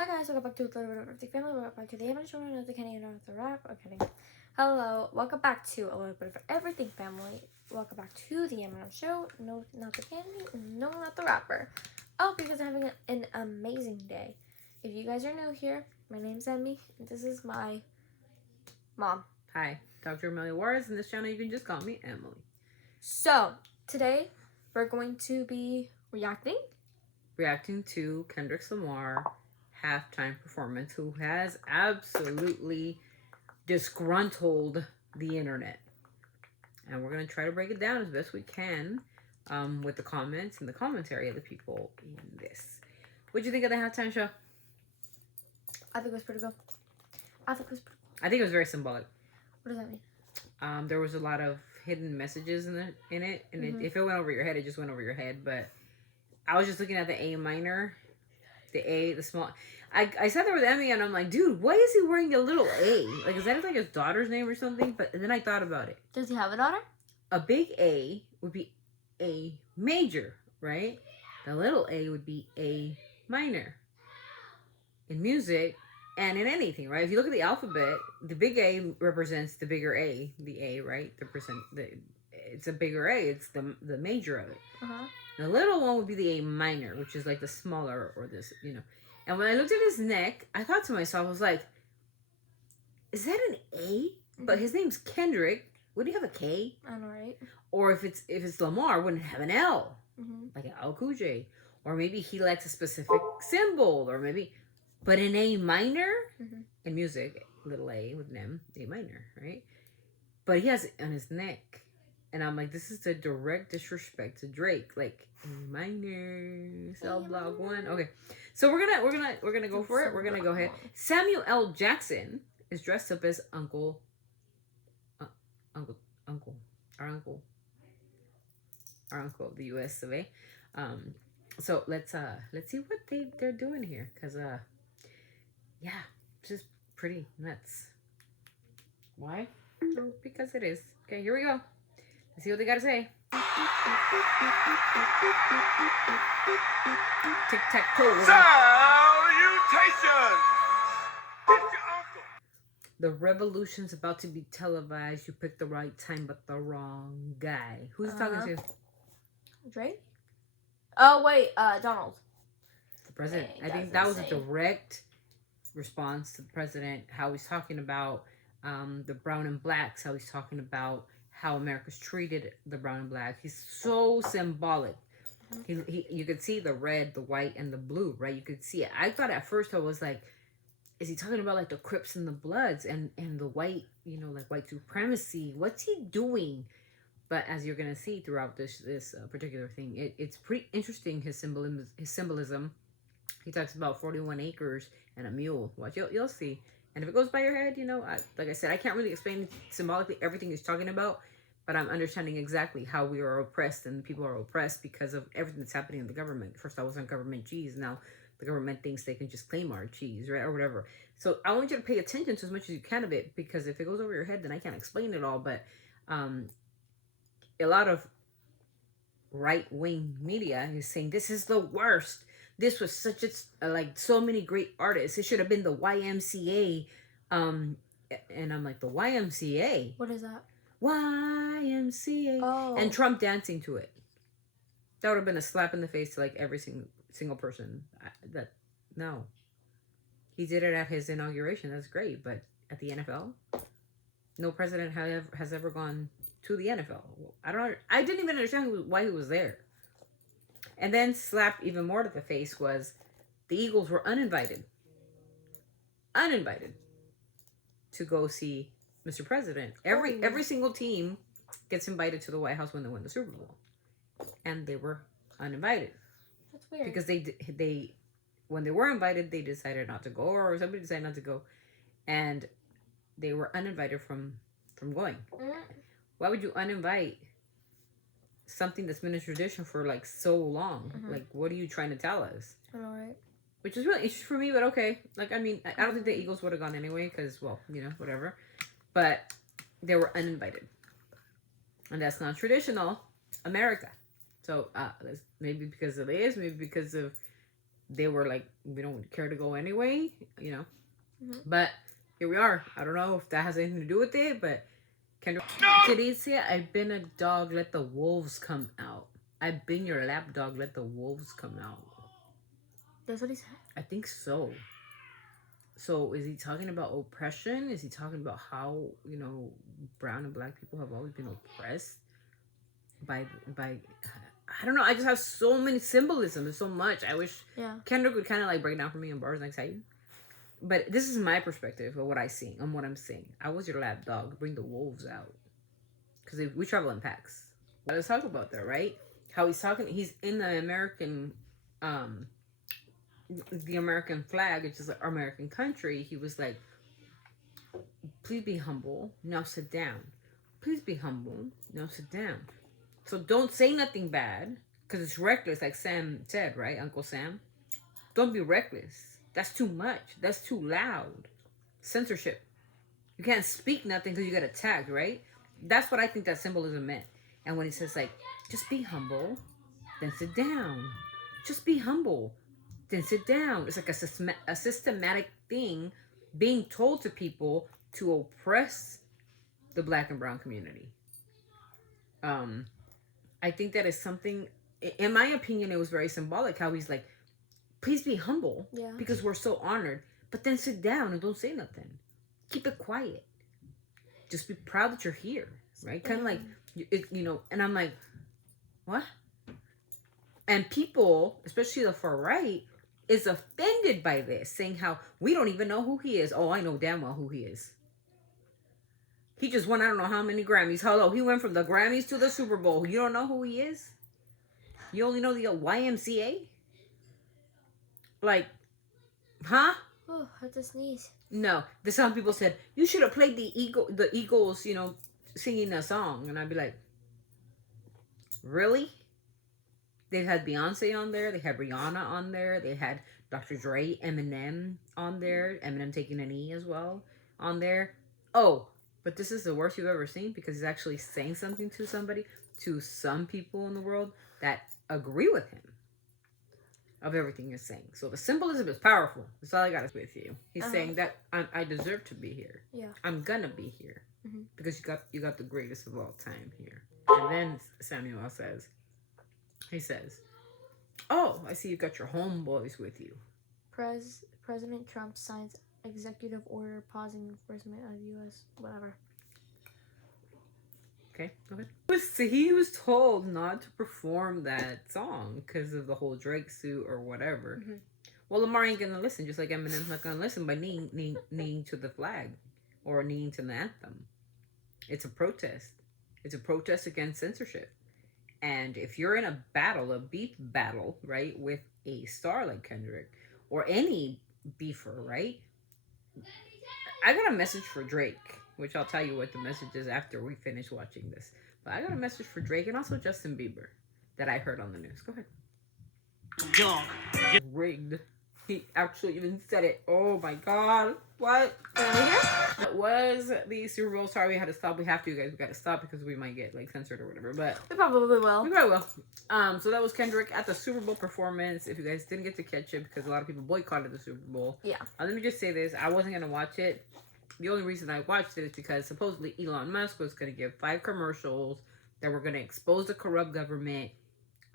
Hi guys, welcome back to a little bit of the family. Welcome back to the Amazon Show, not the Kenny, not the rap. Okay. Hello, welcome back to a little bit of everything family. Welcome back to the Amazon Show. No, not the candy. No, not the rapper. I hope you guys are having an amazing day. If you guys are new here, my name's Emmy, and this is my mom. Hi, Dr. Amelia Juarez, and this channel you can just call me Emily. So today we're going to be reacting to Kendrick's Lamar halftime performance, who has absolutely disgruntled the internet. And we're going to try to break it down as best we can with the comments and the commentary of the people in this. What'd you think of the halftime show? I think it was pretty good. I think it was very symbolic. What does that mean? There was a lot of hidden messages in it, and if it went over your head, it just went over your head. But I was just looking at the A minor, the small. I sat there with Emmy, and I'm like, dude, why is he wearing a little A? Like, is that like his daughter's name or something? But then I thought about it. Does he have a daughter? A big A would be A major, right? The little A would be A minor. In music and in anything, right? If you look at the alphabet, the big A represents the bigger A, the A, right? It's a bigger A. It's the major of it. Uh-huh. The little one would be the A minor, which is like the smaller or this, And when I looked at his neck, I thought to myself, I was like, is that an A? Mm-hmm. But his name's Kendrick. Wouldn't he have a K? I know, right? Or if it's Lamar, wouldn't it have an L? Mm-hmm. Like an L Cool J. Or maybe he likes a specific symbol, or maybe... But in A minor, in music, little A with an M, A minor, right? But he has it on his neck. And I'm like, this is a direct disrespect to Drake. Like, A minor, cell block 1. Okay. So we're gonna go for it. We're gonna go ahead. Samuel L. Jackson is dressed up as our uncle of the US of A. So let's see what they're doing here, because yeah, just pretty nuts. Why? Well, because it is. Okay, here we go. Let's see what they gotta say. Tic-tac-toe. Salutations! It's your uncle. The revolution's about to be televised. You picked the right time, but the wrong guy. Who's he talking to? Drake? Oh, wait, Donald. The president. I think that was a direct response to the president, how he's talking about the brown and blacks, how he's talking about how America's treated the brown and black. He's so symbolic. You could see the red, the white, and the blue, right? You could see it. I thought at first, I was like, is he talking about like the Crips and the Bloods and the white, like white supremacy? What's he doing? But as you're gonna see throughout this particular thing, it's pretty interesting, his symbolism. He talks about 41 acres and a mule. Watch, you'll see. And if it goes by your head, like I said, I can't really explain symbolically everything he's talking about, but I'm understanding exactly how we are oppressed and people are oppressed because of everything that's happening in the government. First, I was on government cheese. Now, the government thinks they can just claim our cheese, right, or whatever. So I want you to pay attention to as much as you can of it, because if it goes over your head, then I can't explain it all. But a lot of right-wing media is saying this is the worst. This was such like so many great artists. It should have been the YMCA. And I'm like, the YMCA? What is that? YMCA. Oh. And Trump dancing to it. That would have been a slap in the face to like every single person. No. He did it at his inauguration. That's great. But at the NFL, no president has ever gone to the NFL. I didn't even understand why he was there. And then slapped even more to the face was the Eagles were uninvited to go see Mr. President. Every single team gets invited to the White House when they win the Super Bowl, and they were uninvited. That's weird. Because they when they were invited, they decided not to go, or somebody decided not to go, and they were uninvited from going. Why would you uninvite something that's been a tradition for like so long? Like, what are you trying to tell us? I know, right? Which is really interesting for me, but okay. Like, I mean, I don't think the Eagles would have gone anyway, because, well, whatever. But they were uninvited, and that's not traditional America. So maybe because of this, maybe because of they were like, we don't care to go anyway, you know. Mhm. But here we are. I don't know if that has anything to do with it, but Kendrick, did he say, I've been a dog, let the wolves come out? I've been your lap dog, let the wolves come out. That's what he said. I think so. So is he talking about oppression? Is he talking about how, you know, brown and black people have always been oppressed by I don't know. I just have so many symbolism. There's so much. I wish Kendrick would kind of like break down for me in bars next time. But this is my perspective of what I see and what I'm seeing. I was your lap dog. Bring the wolves out. Because we travel in packs. Let's talk about that, right? How he's talking. He's in the American flag, which is our American country. He was like, please be humble. Now sit down. Please be humble. Now sit down. So don't say nothing bad. Because it's reckless, like Sam said, right? Uncle Sam. Don't be reckless. That's too much. That's too loud. Censorship. You can't speak nothing because you get attacked, right? That's what I think that symbolism meant. And when he says, like, just be humble, then sit down. Just be humble, then sit down. It's like a systematic thing being told to people to oppress the black and brown community. I think that is something, in my opinion, it was very symbolic how he's like, please be humble because we're so honored, but then sit down and don't say nothing. Keep it quiet. Just be proud that you're here, right? Kind of like, you know, and I'm like, what? And people, especially the far right, is offended by this, saying how we don't even know who he is. Oh, I know damn well who he is. He just won I don't know how many Grammys. Hello, he went from the Grammys to the Super Bowl. You don't know who he is? You only know the YMCA? Like, huh? Oh, I have to sneeze. No, some people said you should have played the Eagles, you know, singing a song, and I'd be like, really? They had Beyonce on there, they had Rihanna on there, they had Dr. Dre, Eminem on there, Eminem taking a knee as well on there. Oh, but this is the worst you've ever seen because he's actually saying something to somebody, to some people in the world that agree with him. Of everything you're saying. So the symbolism is powerful. That's all I got with you. He's saying that I deserve to be here. Yeah. I'm gonna be here. Because you got the greatest of all time here. And then Samuel says, he says, oh, I see you got your homeboys with you. President Trump signs executive order pausing enforcement of U.S. whatever. Okay, go ahead. He was told not to perform that song because of the whole Drake suit or whatever. Well, Lamar ain't gonna listen, just like Eminem's not gonna listen by kneeing to the flag or kneeling to the anthem. It's a protest. It's a protest against censorship. And if you're in a battle, a beef battle, right, with a star like Kendrick or any beefer, right? I got a message for Drake, which I'll tell you what the message is after we finish watching this. But I got a message for Drake and also Justin Bieber that I heard on the news. Go ahead. Young. Rigged. He actually even said it. Oh my God. What? It was the Super Bowl. Sorry, we had to stop. We have to, guys. We got to stop because we might get like censored or whatever. But We probably will. we probably will. So that was Kendrick at the Super Bowl performance. If you guys didn't get to catch it because a lot of people boycotted the Super Bowl. Yeah. Let me just say this. I wasn't going to watch it. The only reason I watched it is because supposedly Elon Musk was going to give 5 commercials that were going to expose the corrupt government.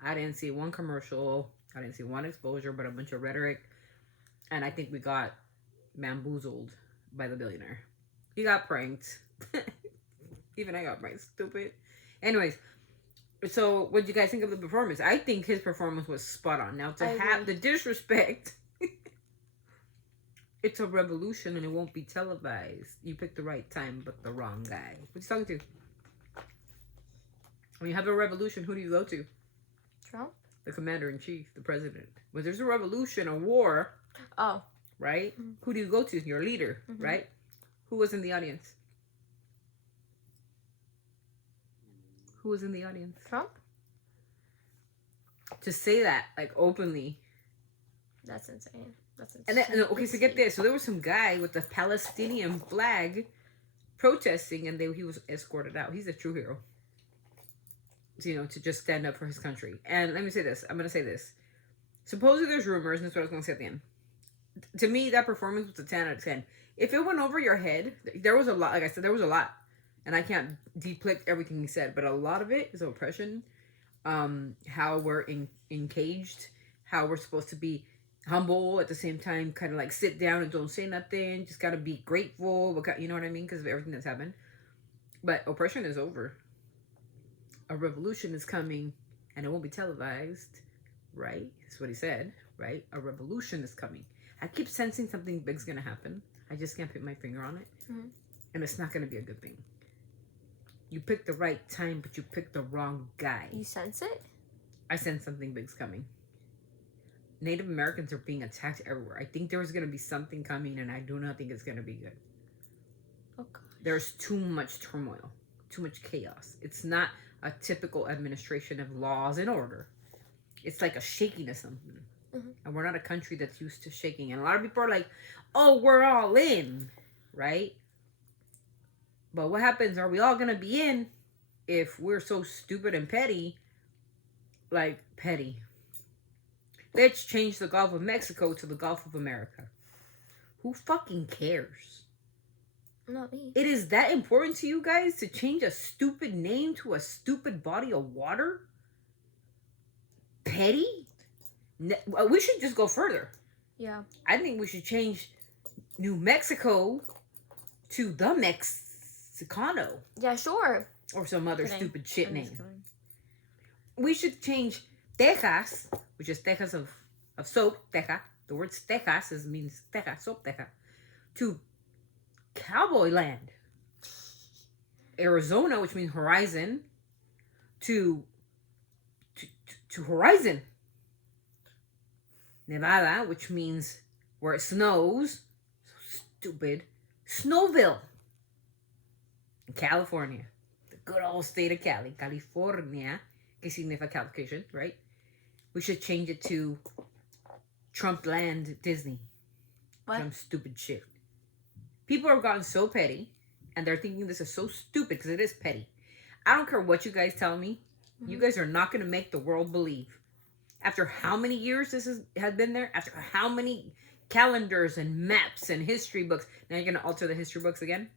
I didn't see one commercial. I didn't see one exposure, but a bunch of rhetoric. And I think we got bamboozled by the billionaire. He got pranked. Even I got pranked. Stupid. Anyways, so what do you guys think of the performance? I think his performance was spot on. Now, to have the disrespect... It's a revolution and it won't be televised. You picked the right time, but the wrong guy. What you talking to? When you have a revolution, who do you go to? Trump? The commander-in-chief, the president. When there's a revolution, a war, right? Who do you go to? Your leader, right? Who was in the audience? Who was in the audience? Trump? To say that, like, openly. That's insane. And then, okay, so get this. So there was some guy with the Palestinian flag protesting, and he was escorted out. He's a true hero. You know, to just stand up for his country. And let me say this. I'm going to say this. supposedly there's rumors, and that's what I was going to say at the end. To me, that performance was a 10 out of 10. If it went over your head, there was a lot. Like I said, there was a lot. And I can't depict everything he said, but a lot of it is oppression. How we're encaged, how we're supposed to be humble at the same time, kind of like sit down and don't say nothing, just gotta be grateful, you know what I mean, because of everything that's happened. But oppression is over. A revolution is coming, and it won't be televised, right? That's what he said, right? A revolution is coming. I keep sensing something big's gonna happen. I just can't put my finger on it, and it's not gonna be a good thing. You picked the right time, but you picked the wrong guy. You sense it? I sense something big's coming. Native Americans are being attacked everywhere. I think there was going to be something coming, and I do not think it's going to be good. Oh, gosh. There's too much turmoil, too much chaos. It's not a typical administration of laws and order. It's like a shaking of something. And we're not a country that's used to shaking. And a lot of people are like, oh, we're all in, right? But what happens? Are we all going to be in if we're so stupid and petty? Like, petty. Let's change the Gulf of Mexico to the Gulf of America. Who fucking cares? Not me. It is that important to you guys to change a stupid name to a stupid body of water? Petty? We should just go further. Yeah. I think we should change New Mexico to the Mexicano. Yeah, sure. Or some other stupid shit name. Kidding. We should change Texas, which is Texas of soap, Teja. The word Texas means Teja, soap Teja, to Cowboy Land. Arizona, which means horizon, to horizon. Nevada, which means where it snows. So stupid. Snowville. California. The good old state of Cali. California. Que significa California, right? We should change it to Trump Land Disney. What? Some stupid shit. People have gotten so petty, and they're thinking this is so stupid because it is petty. I don't care what you guys tell me. You guys are not going to make the world believe. After how many years this has been there, after how many calendars and maps and history books, now you're going to alter the history books again?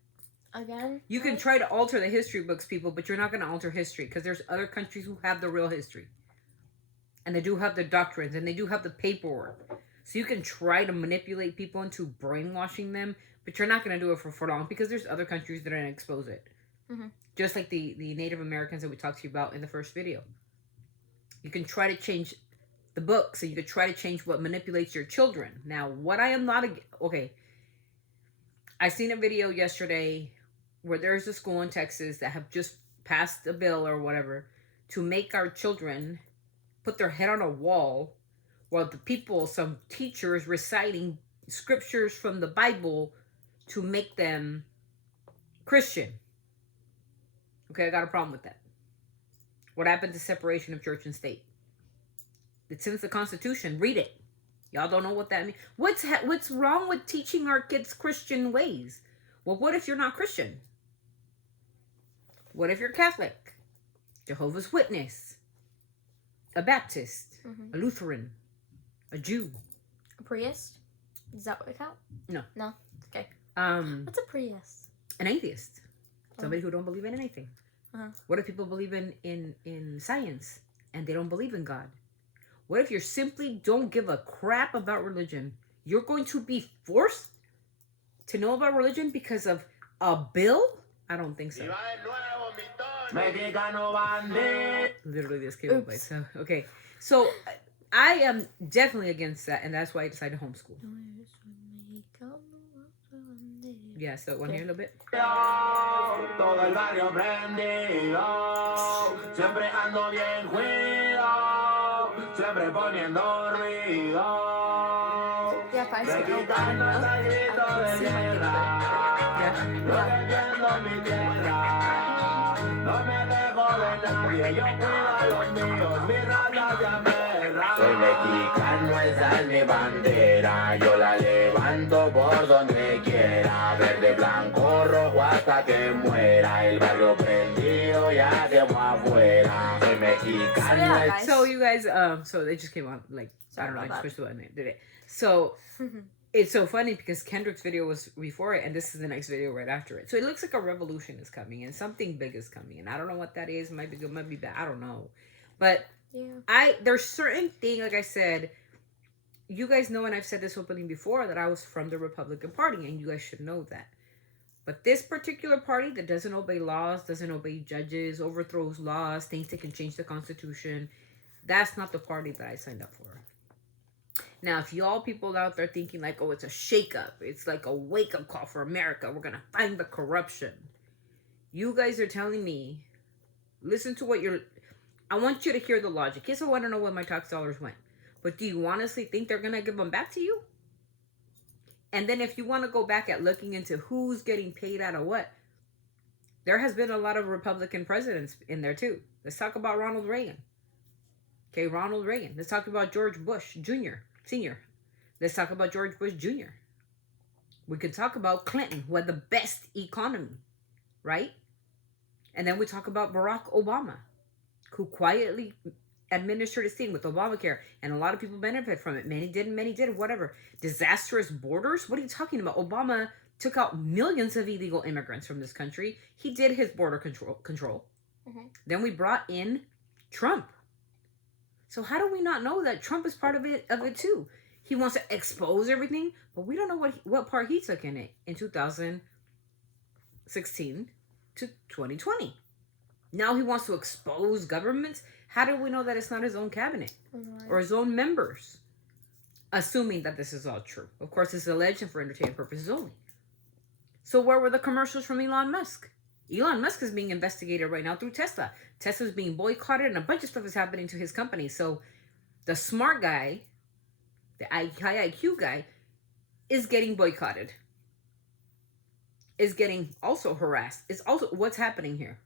Again? You can try to alter the history books, people, but you're not going to alter history because there's other countries who have the real history. And they do have the doctrines, and they do have the paperwork. So you can try to manipulate people into brainwashing them, but you're not going to do it for long because there's other countries that are going to expose it. Just like the Native Americans that we talked to you about in the first video. You can try to change the books, and you could try to change what manipulates your children. Now, what I am not... Okay. I seen a video yesterday where there's a school in Texas that have just passed a bill or whatever to make our children put their head on a wall while the people, some teachers reciting scriptures from the Bible to make them Christian. Okay, I got a problem with that. What happened to separation of church and state? It's in the Constitution. Read it. Y'all don't know what that means. What's wrong with teaching our kids Christian ways? Well, what if you're not Christian? What if you're Catholic? Jehovah's Witness? A Baptist? A Lutheran? A Jew? A priest? Is that what we count? No. No? Okay. What's a priest? An atheist. Somebody who don't believe in anything. What if people believe in science and they don't believe in God? What if you simply don't give a crap about religion? You're going to be forced to know about religion because of a bill? I don't think so. Literally this cable play. So, okay. So I am definitely against that, and that's why I decided to homeschool. Yeah, so want to hear a little bit? Todo el barrio prendido, siempre ando bien cuido, siempre poniendo ruido. Yeah, if I say oh bad enough, I can see my picture. Defendiendo mi tierra, no me dejo de nadie, yo cuido a los míos, mi raza se aferra. Soy mexicano, esa es mi bandera. Yo la levanto por donde quiera. Verde, blanco, rojo hasta que muera. El barrio prendido ya quemó afuera. Soy mexicano. So you guys, so they just came on like I don't know. I just pushed the button and did it. So it's so funny because Kendrick's video was before it, and this is the next video right after it. So it looks like a revolution is coming, and something big is coming, and I don't know what that is. It might be good, might be bad. I don't know, but there's certain thing, like I said, you guys know, and I've said this openly before, that I was from the Republican Party, and you guys should know that. But this particular party that doesn't obey laws, doesn't obey judges, overthrows laws, thinks they can change the Constitution, that's not the party that I signed up for. Now, if y'all people out there thinking like, oh, it's a shakeup, it's like a wake-up call for America, we're going to find the corruption. You guys are telling me, listen to what I want you to hear the logic. Yes, I want to know where my tax dollars went. But do you honestly think they're going to give them back to you? And then if you want to go back at looking into who's getting paid out of what, there has been a lot of Republican presidents in there too. Let's talk about Ronald Reagan. Okay, Ronald Reagan. Let's talk about George Bush Jr., Sr. Let's talk about George Bush Jr. We could talk about Clinton, who had the best economy, right? And then we talk about Barack Obama, who quietly administered his thing with Obamacare, and a lot of people benefit from it. Many didn't, whatever. Disastrous borders? What are you talking about? Obama took out millions of illegal immigrants from this country. He did his border control. Mm-hmm. Then we brought in Trump. So how do we not know that Trump is part of it too? He wants to expose everything, but we don't know what part he took in it in 2016 to 2020. Now he wants to expose governments. How do we know that it's not his own cabinet or his own members? Assuming that this is all true. Of course, it's alleged and for entertainment purposes only. So where were the commercials from Elon Musk? Elon Musk is being investigated right now through Tesla. Tesla's being boycotted and a bunch of stuff is happening to his company. So the smart guy, the high IQ guy, is getting boycotted. Is getting also harassed. It's also what's happening here.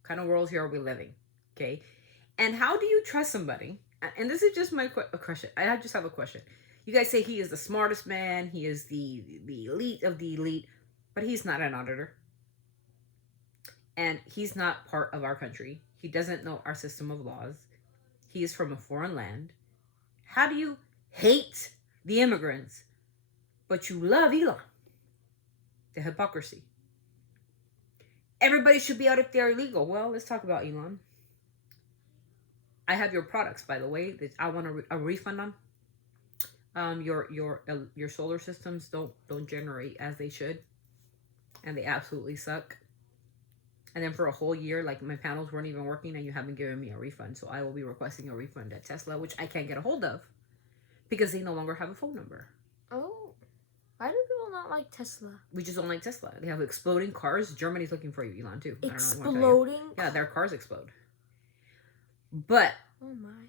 What kind of world here are we living? Okay. And how do you trust somebody? And this is just my question. I just have a question. You guys say he is the smartest man. He is the elite of the elite. But he's not an auditor. And he's not part of our country. He doesn't know our system of laws. He is from a foreign land. How do you hate the immigrants, but you love Elon? The hypocrisy. Everybody should be out if they're illegal. Well, let's talk about Elon. I have your products, by the way, that I want a refund on. Your solar systems don't generate as they should, and they absolutely suck. And then for a whole year, like my panels weren't even working, and you haven't given me a refund. So I will be requesting a refund at Tesla, which I can't get a hold of because they no longer have a phone number. Oh, why do people not like Tesla? We just don't like Tesla. They have exploding cars. Germany's looking for you, Elon, too. Exploding? Yeah, their cars explode. But oh my,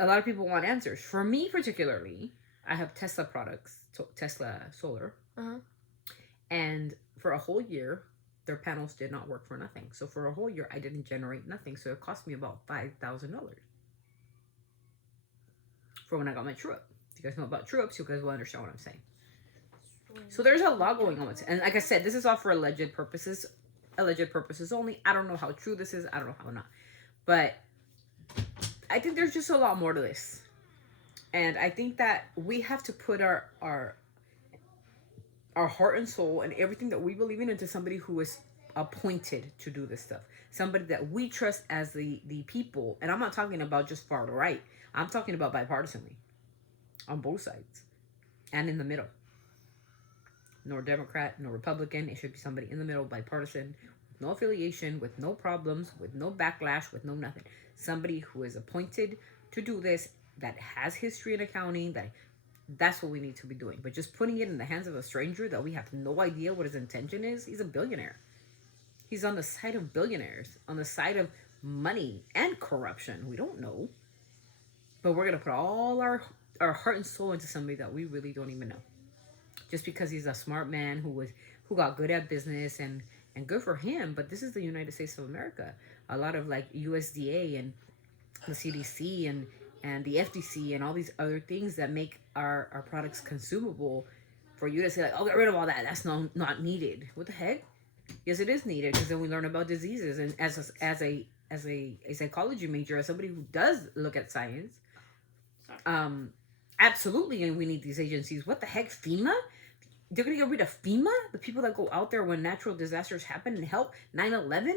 a lot of people want answers. For me, particularly, I have Tesla products, Tesla solar, and for a whole year, their panels did not work for nothing. So for a whole year, I didn't generate nothing. So it cost me about $5,000 for when I got my true up. If you guys know about true ups, you guys will understand what I'm saying. So there's a lot going on with it. And like I said, this is all for alleged purposes only. I don't know how true this is. I don't know how not. But I think there's just a lot more to this. And I think that we have to put our heart and soul and everything that we believe in into somebody who is appointed to do this stuff. Somebody that we trust as the people. And I'm not talking about just far to right. I'm talking about bipartisanly. On both sides. And in the middle. No Democrat, no Republican. It should be somebody in the middle, bipartisan. With no affiliation, with no problems, with no backlash, with no nothing. Somebody who is appointed to do this, that has history in accounting, that's what we need to be doing. But just putting it in the hands of a stranger that we have no idea what his intention is, he's a billionaire. He's on the side of billionaires, on the side of money and corruption. We don't know. But we're going to put all our heart and soul into somebody that we really don't even know. Just because he's a smart man who got good at business and good for him. But this is the United States of America. A lot of like USDA and the CDC and and the FTC and all these other things that make our products consumable, for you to say like, oh, get rid of all that. That's not needed. What the heck? Yes, it is needed, because then we learn about diseases. And as a psychology major, as somebody who does look at science, absolutely, and we need these agencies. What the heck, FEMA? They're gonna get rid of FEMA, the people that go out there when natural disasters happen and help. 9/11,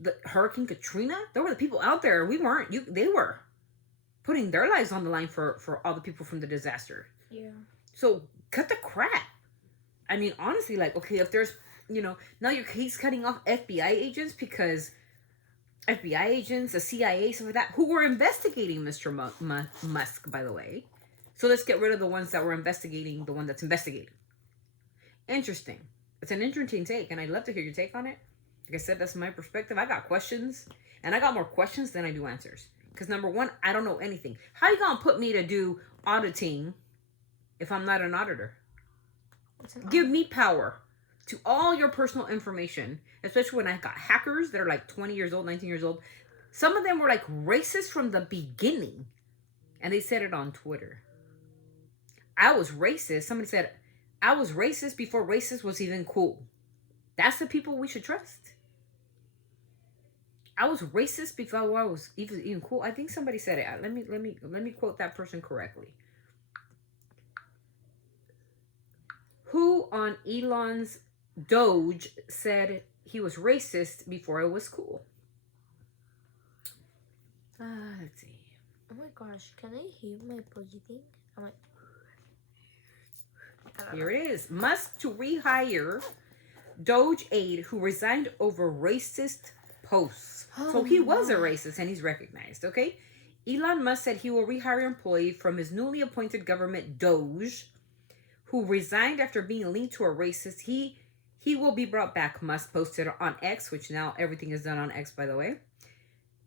the Hurricane Katrina. There were the people out there. We weren't. They were putting their lives on the line for all the people from the disaster. Yeah. So cut the crap. I mean, honestly, like, okay, if there's, now he's cutting off FBI agents, because FBI agents, the CIA, stuff like that, who were investigating Mr. Musk, by the way. So let's get rid of the ones that were investigating the one that's investigating. Interesting. It's an interesting take, and I'd love to hear your take on it. Like I said, that's my perspective. I got questions, and I got more questions than I do answers. Because number one, I don't know anything. How you gonna put me to do auditing if I'm not an auditor? Give me power to all your personal information, especially when I got hackers that are like 20 years old, 19 years old. Some of them were like racist from the beginning, and they said it on Twitter. I was racist. Somebody said, I was racist before racist was even cool. That's the people we should trust. I was racist before I was even cool. I think somebody said it. Let me quote that person correctly. Who on Elon's Doge said he was racist before it was cool? Let's see. Oh my gosh, can I hear my breathing? I'm like, here it is. Musk to rehire Doge aide who resigned over racist posts. So he was a racist, and he's recognized, okay? Elon Musk said he will rehire an employee from his newly appointed government, Doge, who resigned after being linked to a racist. He will be brought back, Musk posted on X, which now everything is done on X, by the way.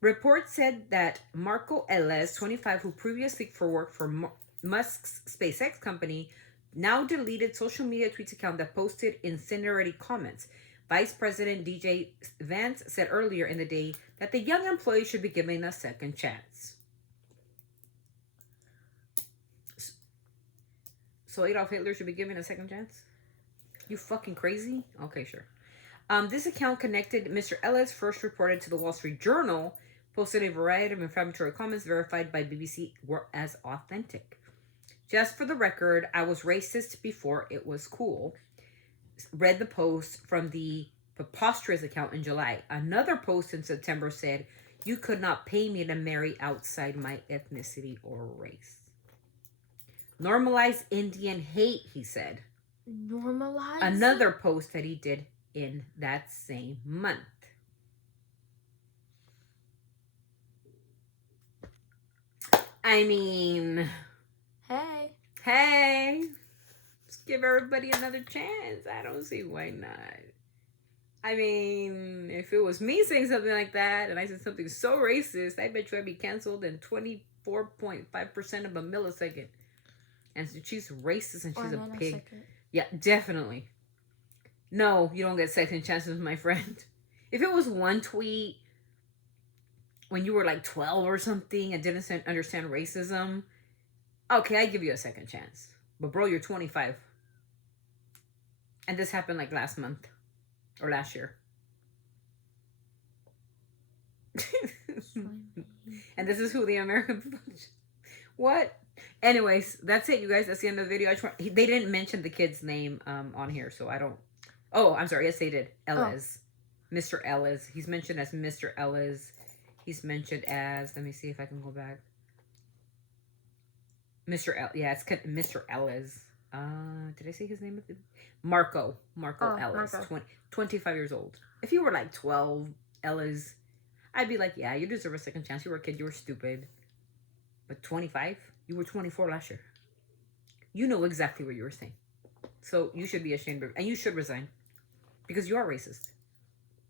Reports said that Marco Ellis, 25, who previously worked for Musk's SpaceX company, now deleted social media tweets account that posted incendiary comments. Vice President DJ Vance said earlier in the day that the young employee should be given a second chance. So Adolf Hitler should be given a second chance? You fucking crazy? Okay, sure. This account connected Mr. Ellis, first reported to the Wall Street Journal, posted a variety of inflammatory comments verified by BBC were as authentic. Just for the record, I was racist before it was cool. Read the post from the preposterous account in July. Another post in September said, you could not pay me to marry outside my ethnicity or race. Normalize Indian hate, he said. Normalize? Another post that he did in that same month. I mean... Hey, just give everybody another chance. I don't see why not. I mean, if it was me saying something like that and I said something so racist, I bet you I'd be canceled in 24.5% of a millisecond. And so she's racist and she's a pig. Yeah, definitely. No, you don't get second chances, my friend. If it was one tweet when you were like 12 or something and didn't understand racism, okay, I give you a second chance. But bro, you're 25. And this happened like last month. Or last year. And this is who the American... What? Anyways, that's it, you guys. That's the end of the video. They didn't mention the kid's name on here, so I don't... Oh, I'm sorry. Yes, they did. Ellis. Oh. Mr. Ellis. He's mentioned as Mr. Ellis. He's mentioned as... Let me see if I can go back. Yeah, it's Mr. Ellis. Did I say his name? Marco Ellis. Marco. 25 years old. If you were like 12, Ellis, I'd be like, yeah, you deserve a second chance. You were a kid. You were stupid. But 25? You were 24 last year. You know exactly what you were saying. So you should be ashamed of, and you should resign. Because you are racist.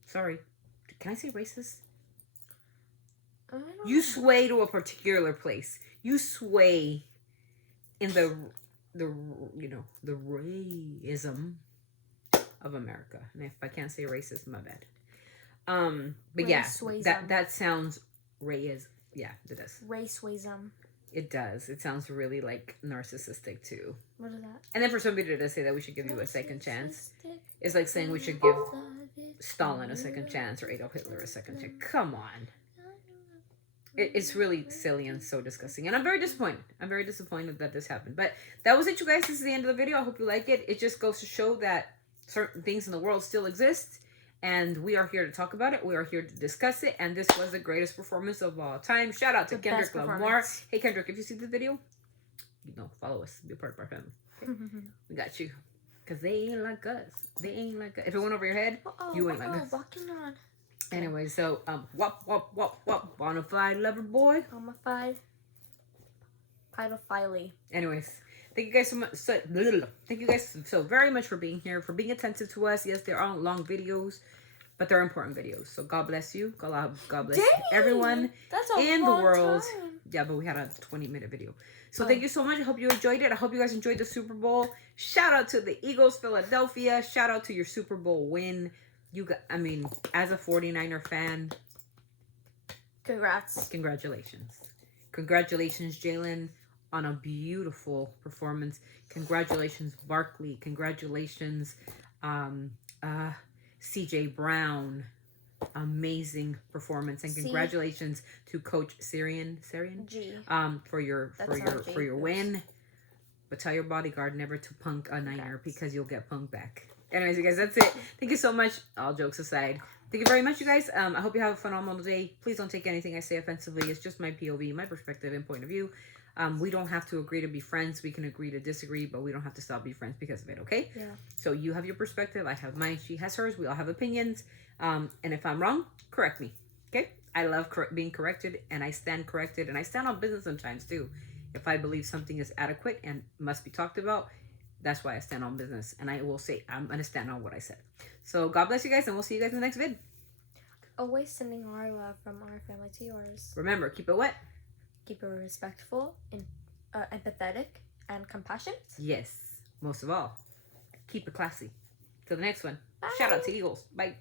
Sorry. Can I say racist? You sway to a particular place. You sway in the racism of America. And if I can't say racist, my bad. But yeah, that sounds Yeah, it does. Racism. It does. It sounds really like narcissistic too. What is that? And then for somebody to say that we should give you a second chance, it's like saying we should give Stalin a second chance or Adolf Hitler a second chance. Come on. It's really silly and so disgusting. And I'm very disappointed. I'm very disappointed that this happened. But that was it, you guys. This is the end of the video. I hope you like it. It just goes to show that certain things in the world still exist. And we are here to talk about it. We are here to discuss it. And this was the greatest performance of all time. Shout out to Kendrick Lamar. Hey, Kendrick, if you see the video, follow us. Be a part of our family. Okay? We got you. Because they ain't like us. They ain't like us. If it went over your head, you ain't like us. Walking on. Anyway, so, wop, wop, wop, wop. Bonafide lover boy. Bonafide. Pedophile. Anyways, thank you guys so much. Thank you guys so very much for being here, for being attentive to us. Yes, they're all long videos, but they're important videos. So God bless you. God bless everyone in the world. Time. Yeah, but we had a 20-minute video. So thank you so much. I hope you enjoyed it. I hope you guys enjoyed the Super Bowl. Shout out to the Eagles, Philadelphia. Shout out to your Super Bowl win. As a 49er fan, congratulations, Jalen, on a beautiful performance. Congratulations, Barkley. Congratulations, CJ Brown. Amazing performance, and congratulations to Coach Syrian G. For your win. But tell your bodyguard never to punk a Niner because you'll get punked back. Anyways, you guys, that's it. Thank you so much. All jokes aside, thank you very much, you guys. I hope you have a phenomenal day. Please don't take anything I say offensively. It's just my POV, my perspective and point of view. We don't have to agree to be friends. We can agree to disagree, but we don't have to stop being friends because of it, okay? Yeah. So you have your perspective. I have mine. She has hers. We all have opinions. And if I'm wrong, correct me, okay? I love being corrected, and I stand corrected, and I stand on business sometimes, too. If I believe something is adequate and must be talked about, that's why I stand on business. And I will say, I'm going to stand on what I said. So God bless you guys, and we'll see you guys in the next vid. Always sending our love from our family to yours. Remember, keep it wet. Keep it respectful, empathetic, and compassionate. Yes, most of all, keep it classy. Till the next one. Bye. Shout out to Eagles. Bye.